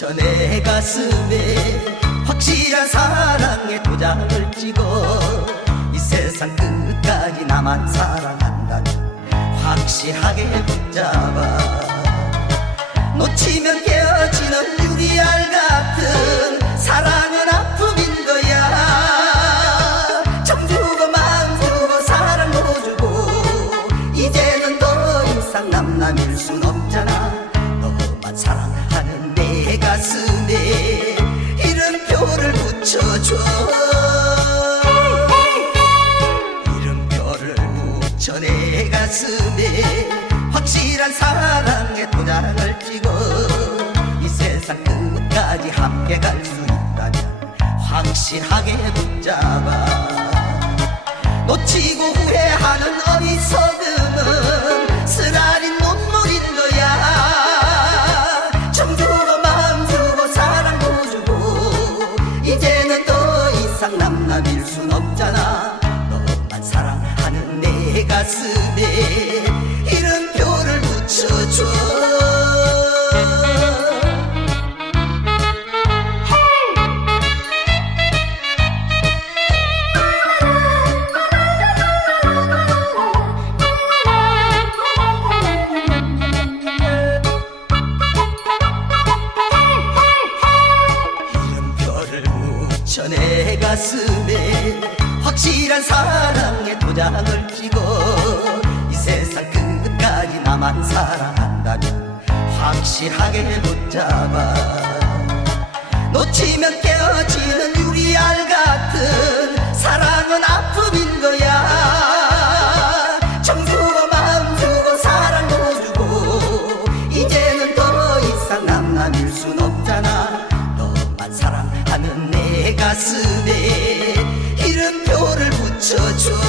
저내 가슴에 확실한 사랑의 도장을 찍어 이 세상 끝까지 나만 사랑한다는 확실하게 붙잡아 놓치면 깨어지는 유리알 같은 사랑은 아픔인 거야. 정 주고 마음 주고 사랑도 주고 이제는 더 이상 남남일 순 없잖아. 가슴에 이름표를 붙여줘. 이름표를 붙여 내 가슴에 확실한 사랑의 도장을 찍어. 이 세상 끝까지 함께 갈 수 있다면 확실하게 붙잡아. 놓치고 후회하는 어리석 가슴에 이름표를 붙여줘. 이름표를 붙여 내 가슴에 확실한 사랑의 도장을 찍어 나만 사랑한다면 확실하게 붙잡아. 놓치면 깨어지는 유리알 같은 사랑은 아픔인 거야. 정 주고 마음 주고 사랑도 주고 이제는 더 이상 남남일 순 없잖아. 너만 사랑하는 내 가슴에 이름표를 붙여줘